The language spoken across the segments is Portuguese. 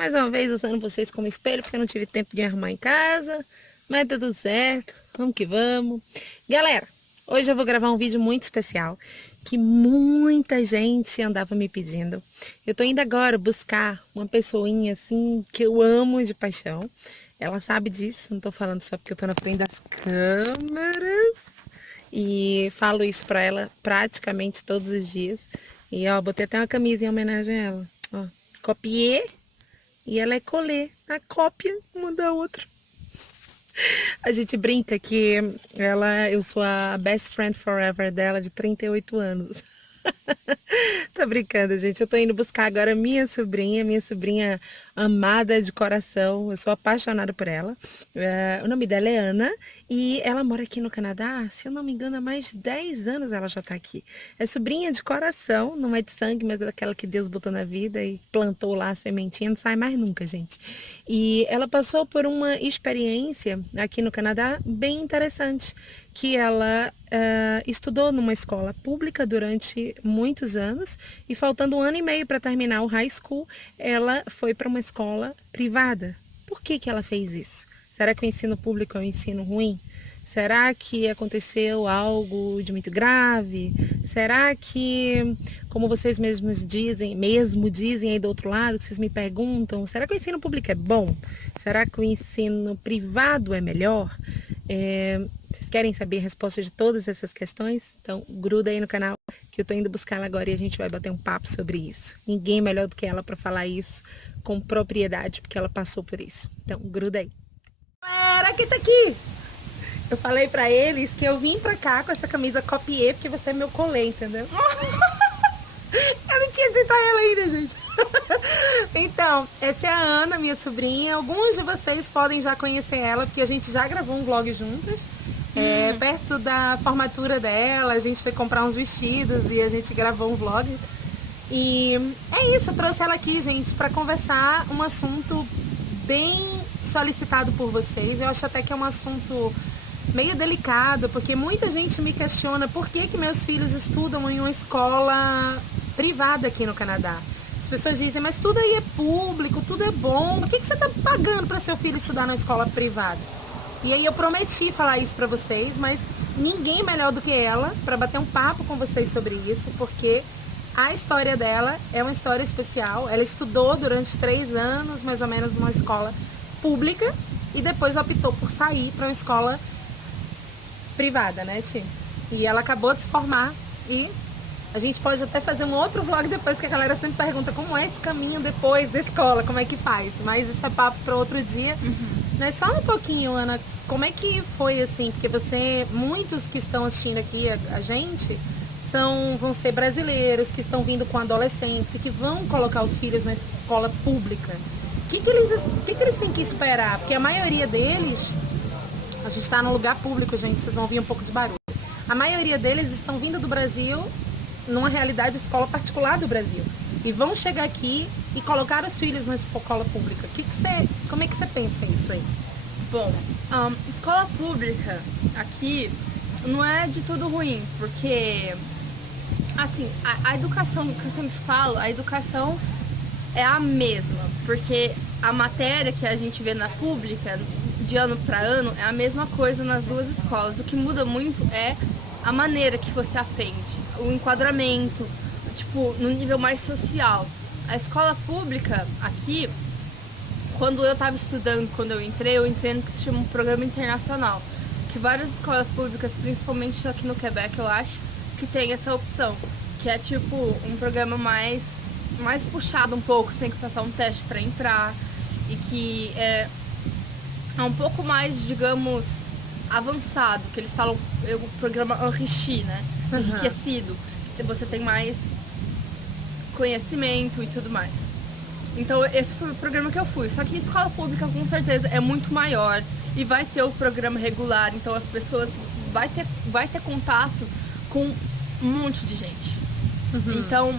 mais uma vez usando vocês como espelho, porque eu não tive tempo de arrumar em casa, mas tá tudo certo, vamos que vamos. Galera, hoje eu vou gravar um vídeo muito especial, que muita gente andava me pedindo. Eu tô indo agora buscar uma pessoinha assim, que eu amo de paixão. Ela sabe disso, não tô falando só porque eu tô na frente das câmeras. E falo isso pra ela praticamente todos os dias. E ó, botei até uma camisa em homenagem a ela. Ó, copiei e ela é colê. A cópia uma da outra. A gente brinca que eu sou a best friend forever dela de 38 anos. Tô brincando, gente. Eu tô indo buscar agora minha sobrinha amada de coração. Eu sou apaixonada por ela. O nome dela é Ana e ela mora aqui no Canadá. Se eu não me engano, há mais de 10 anos ela já tá aqui. É sobrinha de coração, não é de sangue, mas é daquela que Deus botou na vida e plantou lá a sementinha, não sai mais nunca, gente. E ela passou por uma experiência aqui no Canadá bem interessante, que ela estudou numa escola pública durante muitos anos e faltando 1 ano e meio para terminar o high school, ela foi para uma escola privada. Por que ela fez isso? Será que o ensino público é um ensino ruim? Será que aconteceu algo de muito grave? Será que, como vocês mesmo dizem aí do outro lado, que vocês me perguntam, será que o ensino público é bom? Será que o ensino privado é melhor? Vocês querem saber a resposta de todas essas questões? Então gruda aí no canal que eu tô indo buscar ela agora e a gente vai bater um papo sobre isso. Ninguém melhor do que ela para falar isso com propriedade, porque ela passou por isso. Então gruda aí. Galera, quem tá aqui? Eu falei pra eles que eu vim pra cá com essa camisa copiê porque você é meu colê, entendeu? Eu não tinha dito a ela ainda, gente. Então, essa é a Ana, minha sobrinha. Alguns de vocês podem já conhecer ela, porque a gente já gravou um vlog juntas. Perto da formatura dela, a gente foi comprar uns vestidos e a gente gravou um vlog. E é isso, eu trouxe ela aqui, gente, pra conversar um assunto bem solicitado por vocês. Eu acho até que é um assunto meio delicado, porque muita gente me questiona por que meus filhos estudam em uma escola privada aqui no Canadá. As pessoas dizem, mas tudo aí é público, tudo é bom, por que você está pagando para seu filho estudar na escola privada? E aí eu prometi falar isso para vocês, mas ninguém melhor do que ela para bater um papo com vocês sobre isso, porque a história dela é uma história especial. Ela estudou durante 3 anos, mais ou menos, numa escola pública e depois optou por sair para uma escola privada, né, Ti? E ela acabou de se formar e a gente pode até fazer um outro vlog depois, que a galera sempre pergunta como é esse caminho depois da escola, como é que faz, mas isso é papo para outro dia. Mas só um pouquinho, Ana, como é que foi assim, porque muitos que estão assistindo aqui a gente vão ser brasileiros que estão vindo com adolescentes e que vão colocar os filhos na escola pública. O que eles têm que esperar? Porque a maioria deles, a gente está num lugar público, gente, vocês vão ouvir um pouco de barulho. A maioria deles estão vindo do Brasil, numa realidade de escola particular do Brasil. E vão chegar aqui e colocar os filhos na escola pública. Como é que você pensa isso aí? Bom, escola pública aqui não é de tudo ruim, porque, assim, a educação, que eu sempre falo, a educação é a mesma, porque a matéria que a gente vê na pública, de ano para ano, é a mesma coisa nas duas escolas. O que muda muito é a maneira que você aprende, o enquadramento, tipo, no nível mais social. A escola pública aqui, quando eu estava estudando, quando eu entrei no que se chama um programa internacional, que várias escolas públicas, principalmente aqui no Quebec, eu acho, que tem essa opção, que é tipo um programa mais puxado um pouco, você tem que passar um teste para entrar, e que é um pouco mais, digamos, avançado, que eles falam o programa enrichi, né? Enriquecido, que você tem mais conhecimento e tudo mais. Então esse foi o programa que eu fui. Só que a escola pública com certeza é muito maior e vai ter o programa regular, então as pessoas vai ter contato com um monte de gente. Então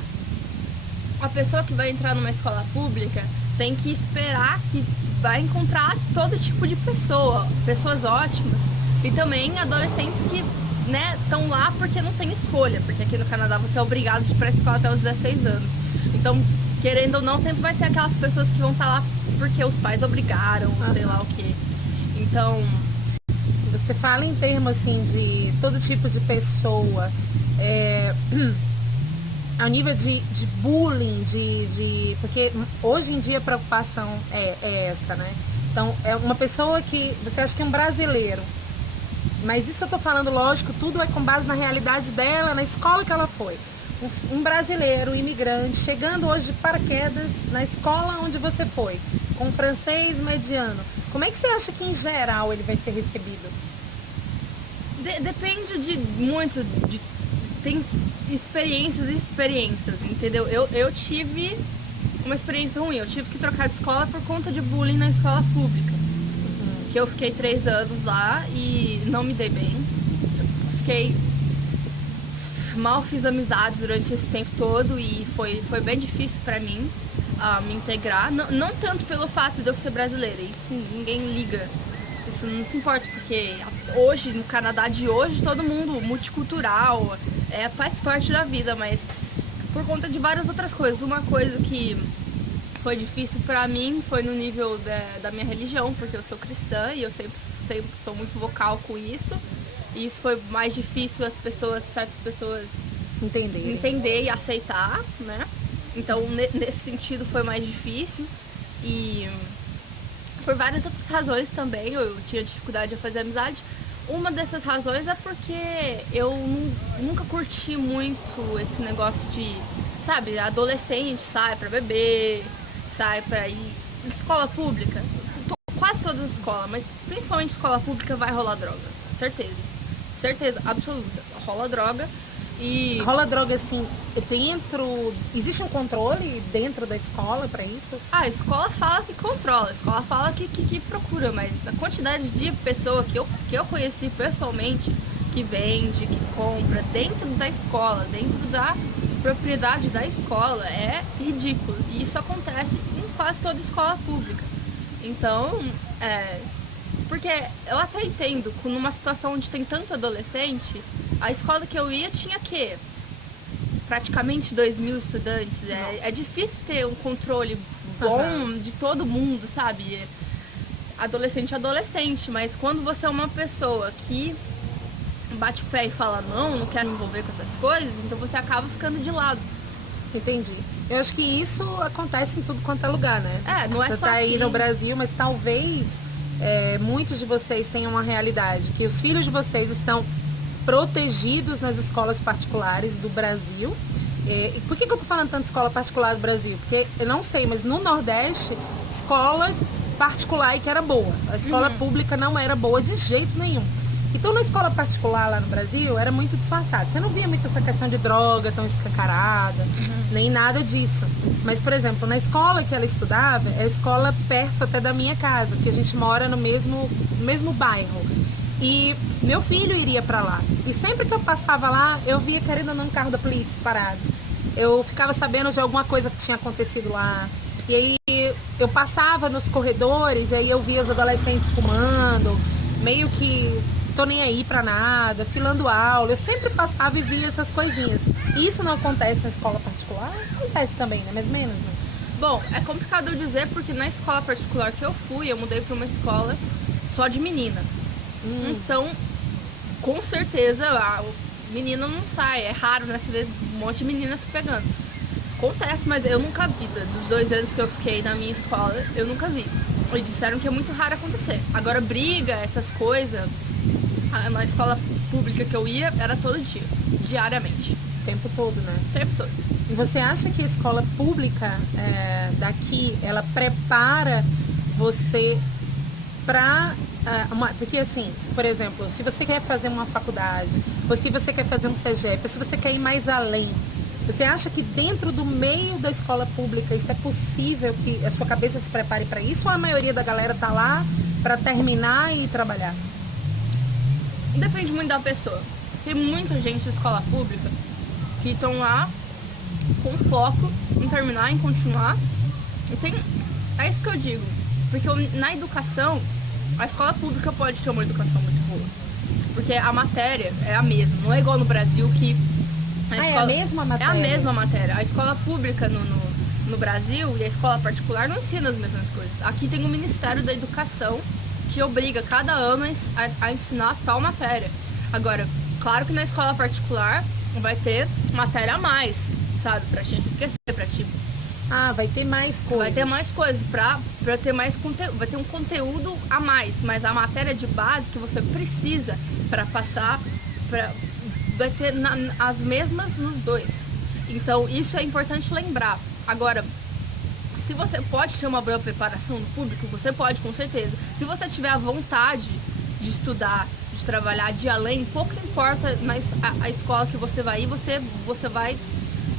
a pessoa que vai entrar numa escola pública tem que esperar que vai encontrar todo tipo de pessoas ótimas e também adolescentes que, né, estão lá porque não tem escolha, porque aqui no Canadá você é obrigado de ir pra escola até os 16 anos. Então querendo ou não, sempre vai ter aquelas pessoas que vão estar lá porque os pais obrigaram, sei lá o quê. Então... Você fala em termos, assim, de todo tipo de pessoa, a nível de bullying, porque hoje em dia a preocupação é essa, né? Então, é uma pessoa que, você acha que é um brasileiro, mas isso eu tô falando, lógico, tudo é com base na realidade dela, na escola que ela foi. Um brasileiro, um imigrante, chegando hoje de paraquedas na escola onde você foi, com um francês mediano. Como é que você acha que, em geral, ele vai ser recebido? Depende muito, tem experiências e experiências, entendeu? Eu tive uma experiência ruim, eu tive que trocar de escola por conta de bullying na escola pública. Que eu fiquei 3 anos lá e não me dei bem. Mal fiz amizades durante esse tempo todo e foi bem difícil pra mim me integrar. Não tanto pelo fato de eu ser brasileira, isso ninguém liga. Isso não se importa, porque hoje, no Canadá de hoje, todo mundo multicultural, faz parte da vida, mas por conta de várias outras coisas. Uma coisa que foi difícil pra mim foi no nível da minha religião, porque eu sou cristã e eu sempre sou muito vocal com isso. E isso foi mais difícil certas pessoas entender e aceitar, né? Então, nesse sentido, foi mais difícil. E por várias outras razões também, eu tinha dificuldade de fazer amizade. Uma dessas razões é porque eu nunca curti muito esse negócio de, sabe, adolescente sai pra beber, sai pra ir em escola pública. Quase todas as escolas, mas principalmente escola pública vai rolar droga, certeza absoluta, rola droga. E rola droga, assim, dentro... Existe um controle dentro da escola pra isso? A escola fala que controla, a escola fala que procura, mas a quantidade de pessoa que eu conheci pessoalmente, que vende, que compra dentro da escola, dentro da propriedade da escola, é ridículo. E isso acontece em quase toda escola pública. Então, porque eu até entendo, numa situação onde tem tanto adolescente, a escola que eu ia tinha praticamente 2.000 estudantes. É difícil ter um controle bom de todo mundo, sabe? Adolescente, mas quando você é uma pessoa que bate o pé e fala não quero me envolver com essas coisas, então você acaba ficando de lado. Entendi. Eu acho que isso acontece em tudo quanto é lugar, né? Não é você só tá aí aqui no Brasil, mas talvez muitos de vocês tenham uma realidade que os filhos de vocês estão protegidos nas escolas particulares do Brasil. Por que eu tô falando tanto de escola particular do Brasil? Porque eu não sei, mas no Nordeste, escola particular que era boa. A escola pública não era boa de jeito nenhum. Então, na escola particular lá no Brasil, era muito disfarçado. Você não via muito essa questão de droga tão escancarada, nem nada disso. Mas, por exemplo, na escola que ela estudava, é a escola perto até da minha casa, porque a gente mora no mesmo bairro. E meu filho iria pra lá. E sempre que eu passava lá, eu via, querendo ou não, um carro da polícia parado. Eu ficava sabendo de alguma coisa que tinha acontecido lá. E aí eu passava nos corredores, e aí eu via os adolescentes fumando, meio que tô nem aí pra nada, filando aula. Eu sempre passava e via essas coisinhas. E isso não acontece na escola particular? Acontece também, né? Mais ou menos, né? Bom, é complicado eu dizer, porque na escola particular que eu fui, eu mudei pra uma escola só de menina. Então, com certeza, a menina não sai. É raro, né? Você vê um monte de meninas se pegando. Acontece, mas eu nunca vi. Dos 2 anos que eu fiquei na minha escola, eu nunca vi. E disseram que é muito raro acontecer. Agora, briga, essas coisas, na escola pública que eu ia, era todo dia, diariamente. O tempo todo, né? O tempo todo. E você acha que a escola pública daqui, ela prepara você para... porque assim, por exemplo, se você quer fazer uma faculdade, ou se você quer fazer um CEGEP, ou se você quer ir mais além, você acha que dentro do meio da escola pública isso é possível, que a sua cabeça se prepare para isso, ou a maioria da galera tá lá para terminar e trabalhar? Depende muito da pessoa. Tem muita gente de escola pública que estão lá com foco em terminar, em continuar. É isso que eu digo. Porque na educação, a escola pública pode ter uma educação muito boa. Porque a matéria é a mesma. Não é igual no Brasil que... é a mesma matéria? É a mesma matéria. A escola pública no Brasil e a escola particular não ensina as mesmas coisas. Aqui tem o Ministério da Educação que obriga cada ano a ensinar tal matéria. Agora, claro que na escola particular vai ter matéria a mais, sabe? Pra te enriquecer, pra te... Ah, vai ter mais coisas. Vai ter mais coisas, pra ter mais conteúdo, vai ter um conteúdo a mais, mas a matéria de base que você precisa pra passar, vai ter as mesmas nos dois. Então, isso é importante lembrar. Agora, se você pode ter uma boa preparação no público, você pode, com certeza. Se você tiver a vontade de estudar, de trabalhar, de ir além, pouco importa a escola que você vai ir, você vai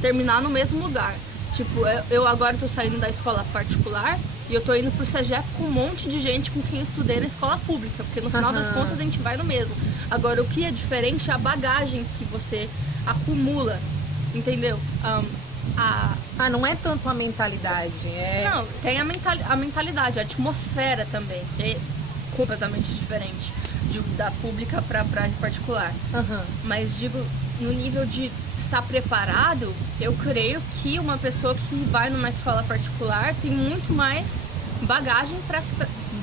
terminar no mesmo lugar. Tipo, eu agora tô saindo da escola particular e eu tô indo pro CEGEP com um monte de gente com quem eu estudei na escola pública, porque no final das contas a gente vai no mesmo. Agora, o que é diferente é a bagagem que você acumula, entendeu? Não é tanto a mentalidade, Não, tem a mentalidade, a atmosfera também, que é completamente diferente da pública pra particular. Mas digo, no nível de estar preparado, eu creio que uma pessoa que vai numa escola particular tem muito mais bagagem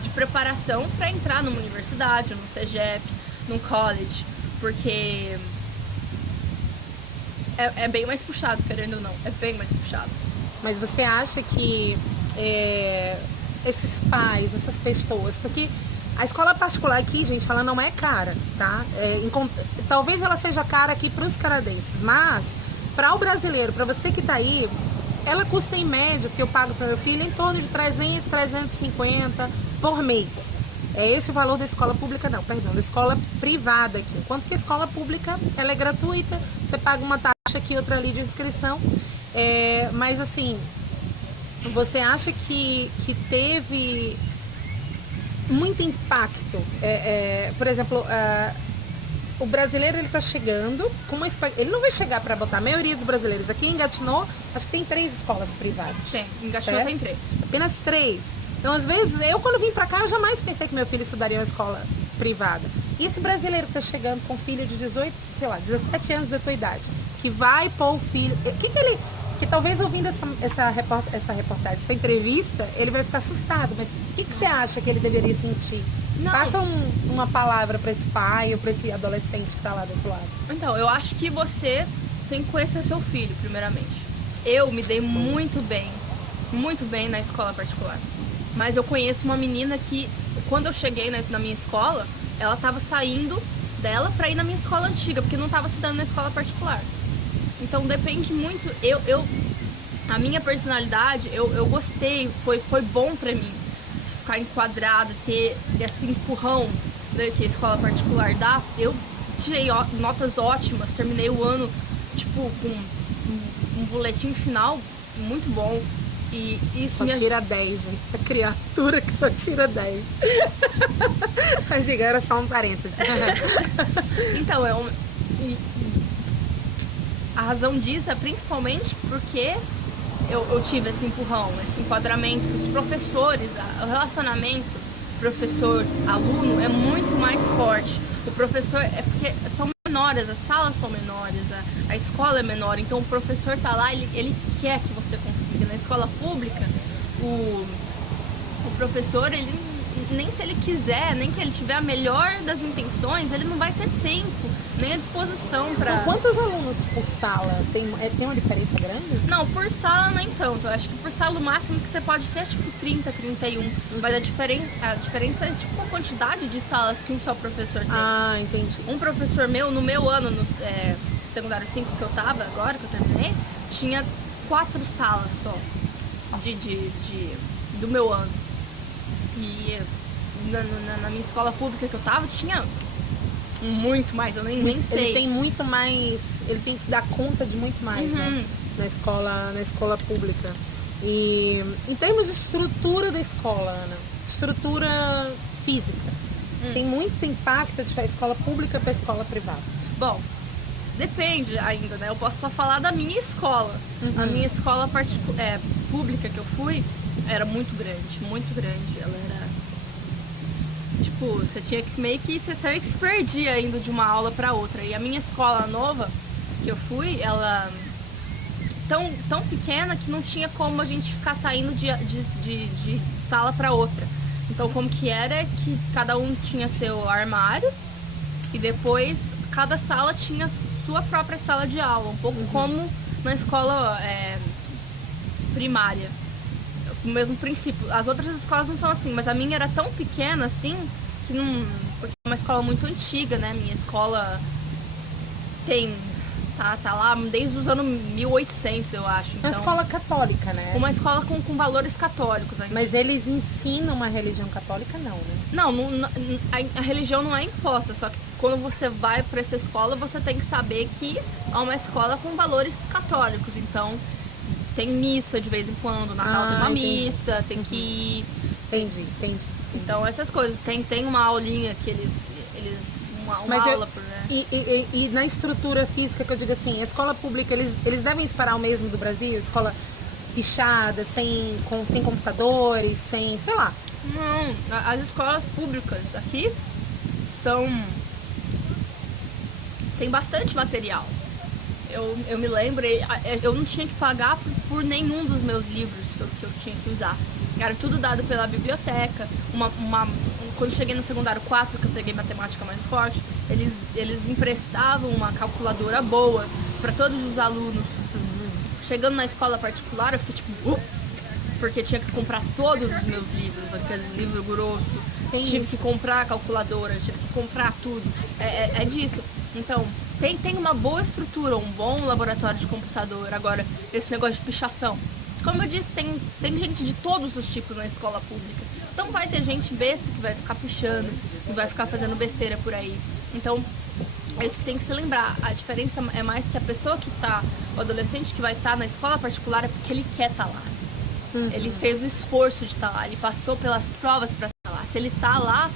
de preparação para entrar numa universidade, num CEGEP, num college, porque é bem mais puxado, querendo ou não, é bem mais puxado. Mas você acha que esses pais, essas pessoas, porque a escola particular aqui, gente, ela não é cara, tá? Talvez ela seja cara aqui para os canadenses, mas para o brasileiro, para você que tá aí, ela custa em média, que eu pago para meu filho, em torno de 300, 350 por mês. É esse o valor da escola pública, não, perdão, da escola privada aqui. Enquanto que a escola pública, ela é gratuita, você paga uma taxa aqui, outra ali de inscrição. Mas assim, você acha que teve muito impacto? Por exemplo, o brasileiro, ele tá chegando com uma... Ele não vai chegar para botar, a maioria dos brasileiros aqui em Gatineau, acho que tem 3 escolas privadas. Tem, em Gatineau tem 3. Apenas 3. Então, às vezes, eu quando vim pra cá, eu jamais pensei que meu filho estudaria em uma escola privada. E esse brasileiro que tá chegando com um filho de 18, sei lá, 17 anos da tua idade, que vai pôr o filho... Que talvez ouvindo essa reportagem, essa entrevista, ele vai ficar assustado. Mas o que você acha que ele deveria sentir? Não. Passa uma palavra para esse pai ou para esse adolescente que tá lá do outro lado. Então, eu acho que você tem que conhecer seu filho, primeiramente. Eu me dei muito bem na escola particular. Mas eu conheço uma menina que, quando eu cheguei na minha escola, ela estava saindo dela para ir na minha escola antiga, porque não estava se dando na escola particular. Então depende muito, a minha personalidade, eu gostei, foi bom pra mim ficar enquadrada, ter esse empurrão, né, que a escola particular dá. Eu tirei notas ótimas, terminei o ano, tipo, com um boletim final muito bom. E isso só tira 10, gente. Essa criatura que só tira 10. Mas diga, era só um parêntese. Então, a razão disso é principalmente porque eu tive esse empurrão, esse enquadramento com os professores, o relacionamento professor-aluno é muito mais forte. O professor, é porque são menores, as salas são menores, a escola é menor, então o professor tá lá, ele quer que você consiga. Na escola pública, o professor, ele nem se ele quiser, nem que ele tiver a melhor das intenções, ele não vai ter tempo, nem a disposição para... São quantos alunos por sala? Tem uma diferença grande? Não, por sala nem tanto. Eu acho que por sala o máximo que você pode ter é tipo 30, 31. Mas a diferença é tipo a quantidade de salas que um só professor tem. Ah, entendi. Um professor meu, no meu ano, no secundário 5 que eu tava agora, que eu terminei, tinha 4 salas só do meu ano. E na minha escola pública que eu tava, tinha muito mais, eu nem sei. Ele tem muito mais, ele tem que dar conta de muito mais, né? Na escola pública. E em termos de estrutura da escola, Ana, estrutura física, tem muito impacto de a escola pública para a escola privada? Bom, depende ainda, né? Eu posso só falar da minha escola. A minha escola pública que eu fui era muito grande, muito grande. Ela era, tipo, você tinha que meio que se perdia indo de uma aula para outra. E a minha escola nova que eu fui, ela tão pequena que não tinha como a gente ficar saindo de sala para outra. Então como que era é que cada um tinha seu armário e depois cada sala tinha sua própria sala de aula, um pouco como na escola primária. O mesmo princípio. As outras escolas não são assim, mas a minha era tão pequena assim que não. Porque é uma escola muito antiga, né? Minha escola tem. Tá lá desde os anos 1800, eu acho. Então, Uma escola católica, né? uma escola com valores católicos. Né? Mas eles ensinam uma religião católica, não, né? Não, a religião não é imposta, só que quando você vai para essa escola, você tem que saber que é uma escola com valores católicos. Então, tem missa de vez em quando, Natal tem uma missa, tem que ir. Entendi. Então, essas coisas. Tem uma aulinha que eles uma aula por, né? E na estrutura física, que eu digo assim, a escola pública, eles devem esperar o mesmo do Brasil? Escola pichada, sem computadores, sem, sei lá. Não, as escolas públicas aqui tem bastante material. Eu me lembro, eu não tinha que pagar por nenhum dos meus livros que eu tinha que usar. Era tudo dado pela biblioteca. Quando cheguei no secundário 4, que eu peguei matemática mais forte, eles emprestavam uma calculadora boa para todos os alunos. Chegando na escola particular, eu fiquei tipo... porque tinha que comprar todos os meus livros, aqueles livros grossos. Tive que comprar a calculadora, tive que comprar tudo. É disso. Então, tem uma boa estrutura, um bom laboratório de computador. Agora, esse negócio de pichação. Como eu disse, tem gente de todos os tipos na escola pública. Então vai ter gente besta que vai ficar pichando, que vai ficar fazendo besteira por aí. Então, é isso que tem que se lembrar. A diferença é mais que a pessoa que tá, o adolescente que vai estar na escola particular é porque ele quer estar lá. Ele fez o esforço de estar lá, ele passou pelas provas para estar lá. Se ele tá lá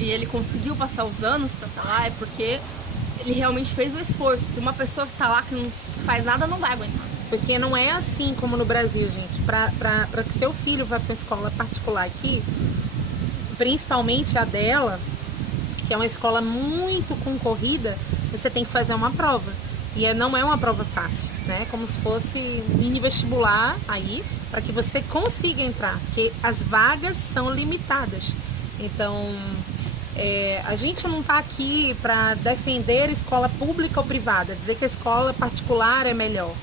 e ele conseguiu passar os anos para estar lá, é porque ele realmente fez o esforço. Se uma pessoa que tá lá que não faz nada, não vai aguentar. Porque não é assim como no Brasil, gente. Para que seu filho vá para uma escola particular aqui, principalmente a dela, que é uma escola muito concorrida, você tem que fazer uma prova. E não é uma prova fácil, né? Como se fosse mini vestibular aí, para que você consiga entrar, porque as vagas são limitadas. Então, a gente não está aqui para defender escola pública ou privada, dizer que a escola particular é melhor.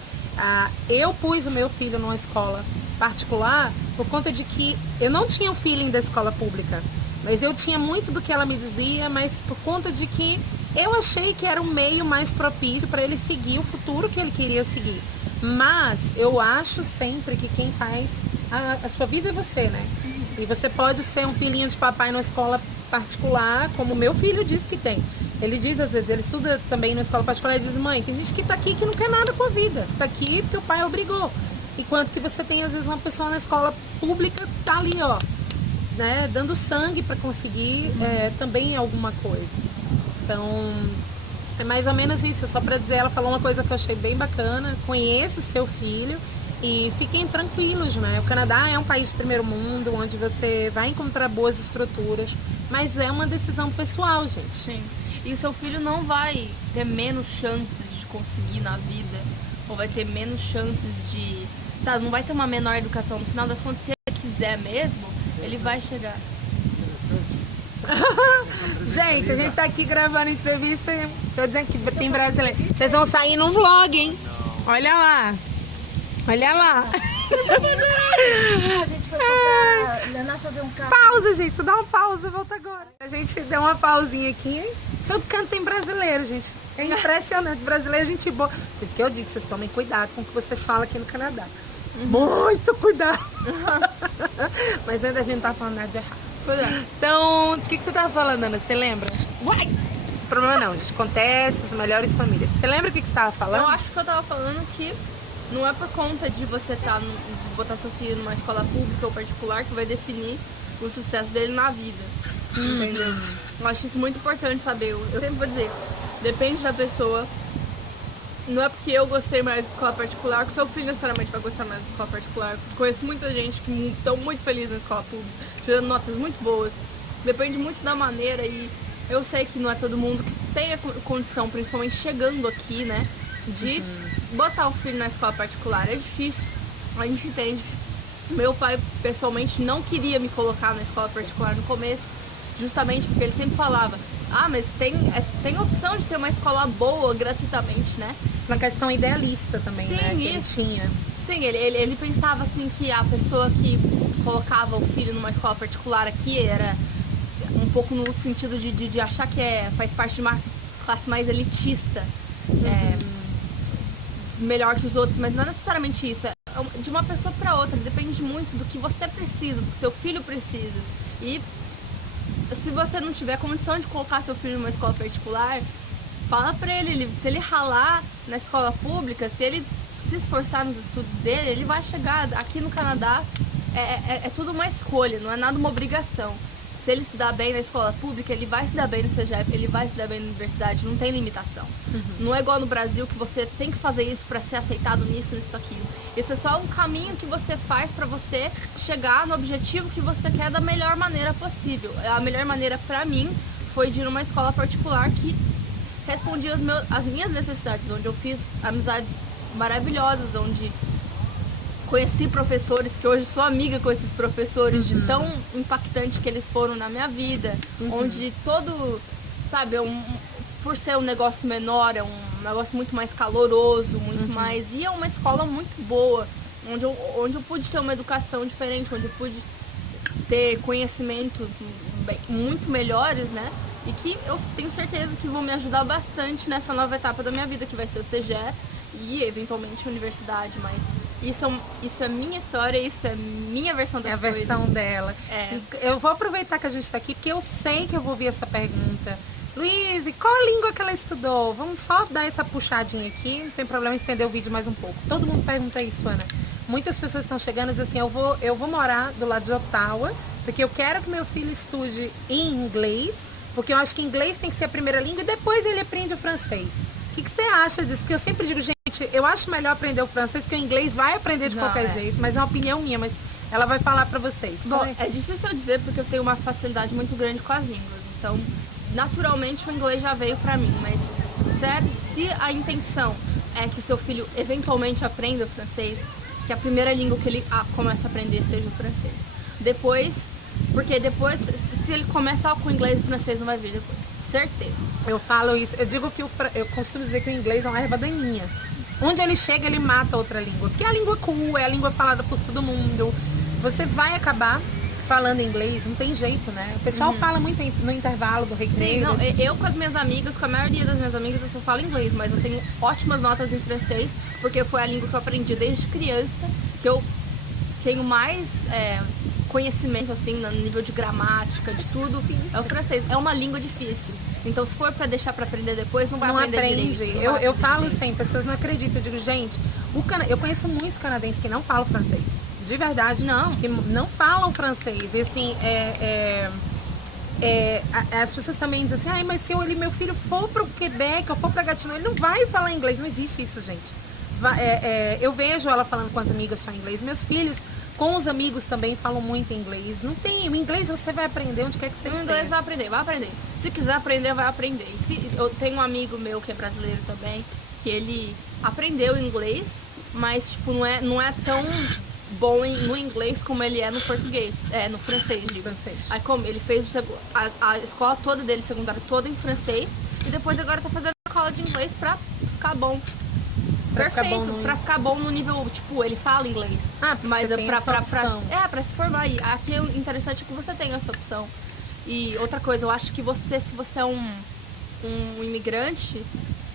Eu pus o meu filho numa escola particular por conta de que eu não tinha o feeling da escola pública, mas eu tinha muito do que ela me dizia, mas por conta de que eu achei que era o meio mais propício para ele seguir o futuro que ele queria seguir. Mas eu acho sempre que quem faz a sua vida é você, né? E você pode ser um filhinho de papai numa escola particular, como meu filho diz que tem. Ele diz, às vezes, ele estuda também na escola particular, ele diz, mãe, tem gente que tá aqui que não quer nada com a vida, tá aqui porque o pai obrigou. Enquanto que você tem, às vezes, uma pessoa na escola pública, tá ali, ó, né, dando sangue para conseguir também alguma coisa. Então, é mais ou menos isso, só para dizer, ela falou uma coisa que eu achei bem bacana, conheça o seu filho e fiquem tranquilos, né? O Canadá é um país de primeiro mundo, onde você vai encontrar boas estruturas, mas é uma decisão pessoal, gente. Sim. E o seu filho não vai ter menos chances de conseguir na vida, ou vai ter menos chances de... Sabe, não vai ter uma menor educação. No final das contas, se ele quiser mesmo, ele vai chegar. Gente, a gente tá aqui gravando entrevista, tô dizendo que tem brasileiro. Vocês vão sair num vlog, hein? Olha lá. Olha lá. A gente foi comprar, Leonardo foi ver um carro. Pausa, gente. Dá uma pausa, volta agora. A gente deu uma pausinha aqui, hein? Todo canto tem brasileiro, gente. É impressionante. Brasileiro é gente boa. Por isso que eu digo, vocês tomem cuidado com o que vocês falam aqui no Canadá. Muito cuidado. Mas ainda a gente não tá falando nada de errado. Então, o que você tava falando, Ana? Você lembra? Uai! Problema não, gente. Acontece, as melhores famílias. Você lembra o que você tava falando? Eu acho que eu tava falando que não é por conta de você de botar seu filho numa escola pública ou particular que vai definir o sucesso dele na vida. Entendeu? Eu acho isso muito importante saber. Eu sempre vou dizer, depende da pessoa. Não é porque eu gostei mais de escola particular que o seu filho necessariamente vai gostar mais de escola particular. Conheço muita gente que estão muito felizes na escola pública, tirando notas muito boas. Depende muito da maneira e eu sei que não é todo mundo que tem a condição, principalmente chegando aqui, né, de botar o filho na escola particular é difícil, a gente entende. Meu pai, pessoalmente, não queria me colocar na escola particular no começo, justamente porque ele sempre falava, mas tem opção de ter uma escola boa gratuitamente, né? Uma questão idealista também, Sim, né? Que isso. ele tinha. Sim, ele pensava assim que a pessoa que colocava o filho numa escola particular aqui era um pouco no sentido de achar que faz parte de uma classe mais elitista, melhor que os outros, mas não é necessariamente isso. É de uma pessoa para outra, depende muito do que você precisa, do que seu filho precisa. E se você não tiver condição de colocar seu filho numa escola particular, fala pra ele, se ele ralar na escola pública, se ele se esforçar nos estudos dele, ele vai chegar. Aqui no Canadá é tudo uma escolha, não é nada uma obrigação. Se ele se dá bem na escola pública, ele vai se dar bem no CEGEP, ele vai se dar bem na universidade, não tem limitação. Não é igual no Brasil que você tem que fazer isso para ser aceitado nisso, aquilo. Isso é só um caminho que você faz para você chegar no objetivo que você quer da melhor maneira possível. A melhor maneira para mim foi de ir numa escola particular que respondia as minhas necessidades, onde eu fiz amizades maravilhosas, onde conheci professores que hoje sou amiga com esses professores, de tão impactante que eles foram na minha vida, onde sabe, por ser um negócio menor, é um negócio muito mais caloroso, muito mais, e é uma escola muito boa, onde eu pude ter uma educação diferente, onde eu pude ter conhecimentos muito melhores, né? E que eu tenho certeza que vão me ajudar bastante nessa nova etapa da minha vida, que vai ser o CEGE e eventualmente a universidade, mas isso é minha história, isso é minha versão das coisas. É a versão dela. É. E eu vou aproveitar que a gente está aqui, porque eu sei que eu vou ouvir essa pergunta. Luiz, qual a língua que ela estudou? Vamos só dar essa puxadinha aqui, não tem problema estender o vídeo mais um pouco. Todo mundo pergunta isso, Ana. Muitas pessoas estão chegando e dizem assim, eu vou morar do lado de Ottawa, porque eu quero que meu filho estude em inglês, porque eu acho que inglês tem que ser a primeira língua e depois ele aprende o francês. O que você acha disso? Porque eu sempre digo, gente, eu acho melhor aprender o francês, que o inglês vai aprender de qualquer jeito, mas é uma opinião minha, mas ela vai falar pra vocês. Bom, é difícil eu dizer porque eu tenho uma facilidade muito grande com as línguas, então naturalmente o inglês já veio pra mim, mas se a intenção é que o seu filho eventualmente aprenda o francês, que a primeira língua que ele começa a aprender seja o francês. Porque depois, se ele começar com o inglês, o francês não vai vir depois. Certeza. Eu falo isso, eu digo que eu costumo dizer que o inglês é uma erva daninha. Onde ele chega, ele mata outra língua. Porque a língua cool, é a língua falada por todo mundo. Você vai acabar falando inglês, não tem jeito, né? O pessoal fala muito no intervalo do recreio. Sim, não, eu com as minhas amigas, com a maioria das minhas amigas, eu só falo inglês, mas eu tenho ótimas notas em francês, porque foi a língua que eu aprendi desde criança, que eu tenho mais conhecimento, assim, no nível de gramática, de tudo, é o francês. É uma língua difícil. Então, se for pra deixar pra aprender depois, não vai aprender direito. Eu falo sempre, pessoas não acreditam. Eu digo, gente, eu conheço muitos canadenses que não falam francês. De verdade, não. Que não falam francês. E assim, as pessoas também dizem assim, mas se meu filho for pro Quebec ou for pra Gatineau, ele não vai falar inglês. Não existe isso, gente. Eu vejo ela falando com as amigas só inglês. Meus filhos, com os amigos também, falam muito inglês. Não tem, o inglês você vai aprender onde quer que você esteja. O inglês vai aprender. Se quiser aprender, vai aprender. Eu tenho um amigo meu que é brasileiro também, que ele aprendeu inglês, mas tipo, não é tão bom no inglês como ele é no português, no francês, digo. Aí como ele fez a escola toda dele, secundária toda em francês, e depois agora tá fazendo a escola de inglês pra ficar bom. Perfeito, pra ficar bom no nível, tipo, ele fala inglês. Mas pra se formar. E aqui é interessante que você tem essa opção. E outra coisa, eu acho que se você é um imigrante,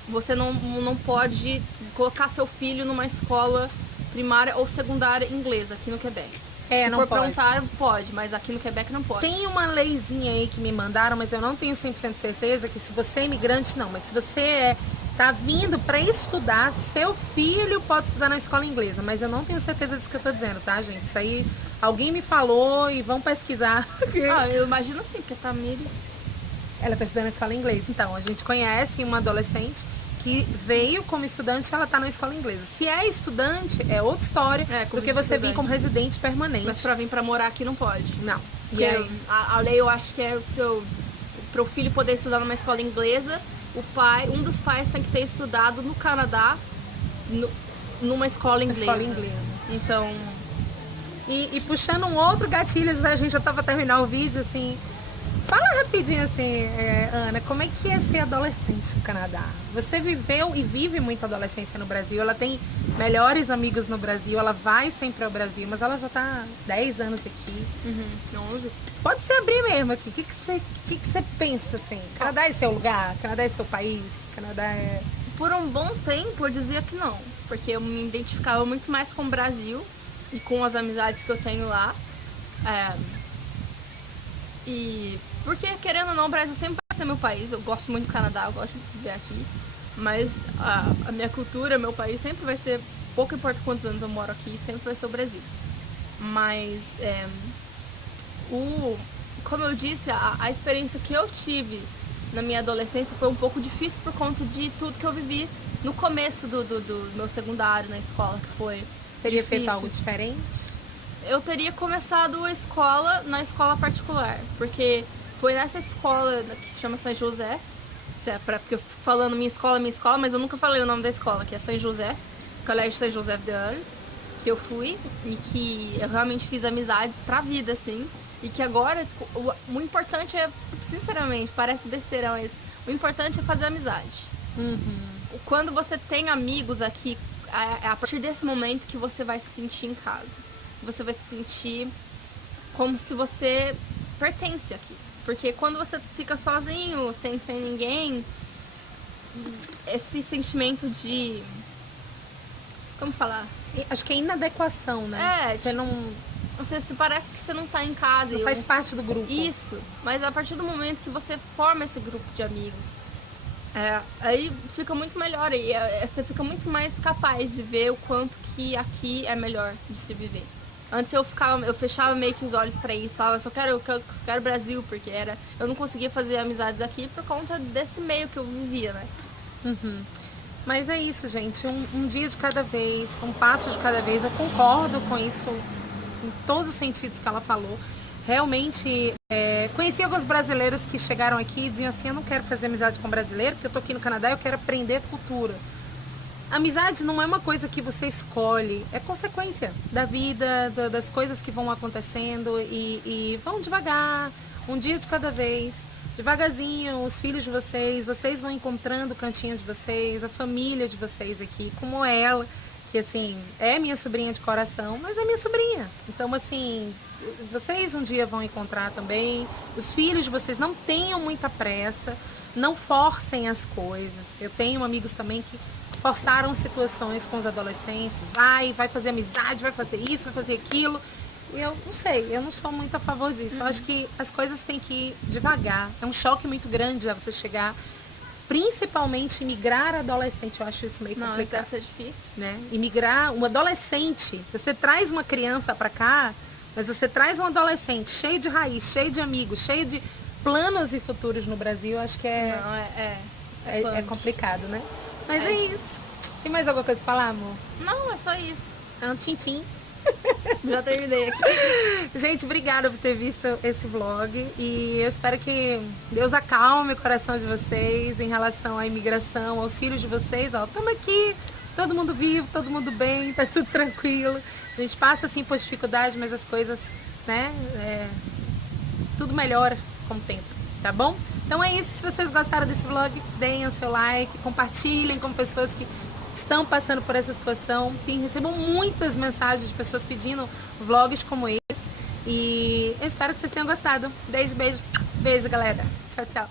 você não pode colocar seu filho numa escola primária ou secundária inglesa aqui no Quebec. Se for pra Ontário, pode, mas aqui no Quebec não pode. Tem uma leizinha aí que me mandaram, mas eu não tenho 100% de certeza, que se você é imigrante, não. Mas se você tá vindo para estudar, seu filho pode estudar na escola inglesa. Mas eu não tenho certeza disso que eu tô dizendo, tá, gente? Isso aí, alguém me falou e vão pesquisar. Eu imagino sim, porque a Tamires... Ela tá estudando na escola inglesa. Então, a gente conhece uma adolescente que veio como estudante e ela tá na escola inglesa. Se é estudante, é outra história do que você vir como residente permanente. Mas pra vir pra morar aqui não pode. Não. E aí? A lei, eu acho que é pro filho poder estudar numa escola inglesa, um dos pais tem que ter estudado no Canadá numa escola inglesa. Escola inglesa. Então, E puxando um outro gatilho, a gente já tava terminando o vídeo, assim. Fala rapidinho assim, Ana, como é que é ser adolescente no Canadá? Você viveu e vive muito adolescência no Brasil, ela tem melhores amigos no Brasil, ela vai sempre ao Brasil, mas ela já tá há 10 anos aqui. 11. Pode se abrir mesmo aqui. O que você pensa assim? Canadá é seu lugar? Canadá é seu país? Canadá é. Por um bom tempo eu dizia que não, porque eu me identificava muito mais com o Brasil e com as amizades que eu tenho lá. E porque, querendo ou não, o Brasil sempre vai ser meu país. Eu gosto muito do Canadá, eu gosto de viver aqui. Mas a minha cultura, meu país sempre vai ser, pouco importa quantos anos eu moro aqui, sempre vai ser o Brasil. Mas, como eu disse, a experiência que eu tive na minha adolescência foi um pouco difícil por conta de tudo que eu vivi no começo do meu secundário na escola, que foi Teria difícil. feito algo diferente? Eu teria começado a escola na escola particular, porque foi nessa escola que se chama Saint Joseph, porque eu fico falando minha escola, mas eu nunca falei o nome da escola, que é Saint Joseph, Colégio Saint Joseph de Earl, que eu fui e que eu realmente fiz amizades pra vida, assim, e que agora o importante é, sinceramente, parece besteira, mas o importante é fazer amizade. Quando você tem amigos aqui, é a partir desse momento que você vai se sentir em casa. Você vai se sentir como se você pertence aqui. Porque quando você fica sozinho, sem ninguém, esse sentimento de... Como falar? Acho que é inadequação, né? Você não Você parece que você não tá em casa. não faz parte do grupo. Isso. Mas a partir do momento que você forma esse grupo de amigos, aí fica muito melhor. E você fica muito mais capaz de ver o quanto que aqui é melhor de se viver. Antes eu fechava meio que os olhos pra isso, falava, eu quero Brasil, porque eu não conseguia fazer amizades aqui por conta desse meio que eu vivia, né? Mas é isso, gente, um dia de cada vez, um passo de cada vez. Eu concordo com isso em todos os sentidos que ela falou. Realmente, conheci alguns brasileiros que chegaram aqui e diziam assim, eu não quero fazer amizade com brasileiro, porque eu tô aqui no Canadá e eu quero aprender a cultura. Amizade não é uma coisa que você escolhe, é consequência da vida, das coisas que vão acontecendo e vão devagar, um dia de cada vez, devagarzinho, os filhos de vocês vão encontrando o cantinho de vocês, a família de vocês aqui, como ela, que assim, é minha sobrinha de coração, mas é minha sobrinha. Então, assim, vocês um dia vão encontrar também, os filhos de vocês, não tenham muita pressa, não forcem as coisas. Eu tenho amigos também que forçaram situações com os adolescentes, vai fazer amizade, vai fazer isso, vai fazer aquilo. E eu não sei, eu não sou muito a favor disso. Eu acho que as coisas têm que ir devagar. É um choque muito grande você chegar, principalmente imigrar adolescente. Eu acho isso meio complicado. Deve ser difícil. Né? Imigrar um adolescente, você traz uma criança pra cá, mas você traz um adolescente cheio de raiz, cheio de amigos, cheio de planos e futuros no Brasil. Eu acho que é complicado, né? Mas é isso. Tem mais alguma coisa pra falar, amor? Não, é só isso. É um tintim. Já terminei aqui. Gente, obrigada por ter visto esse vlog. E eu espero que Deus acalme o coração de vocês em relação à imigração, aos filhos de vocês. Ó, estamos aqui, todo mundo vivo, todo mundo bem, tá tudo tranquilo. A gente passa assim por dificuldades, mas as coisas, né? Tudo melhora com o tempo, tá bom? Então é isso. Se vocês gostaram desse vlog, deem o seu like, compartilhem com pessoas que estão passando por essa situação. Recebo muitas mensagens de pessoas pedindo vlogs como esse. E eu espero que vocês tenham gostado. Beijo, beijo, beijo, galera. Tchau, tchau.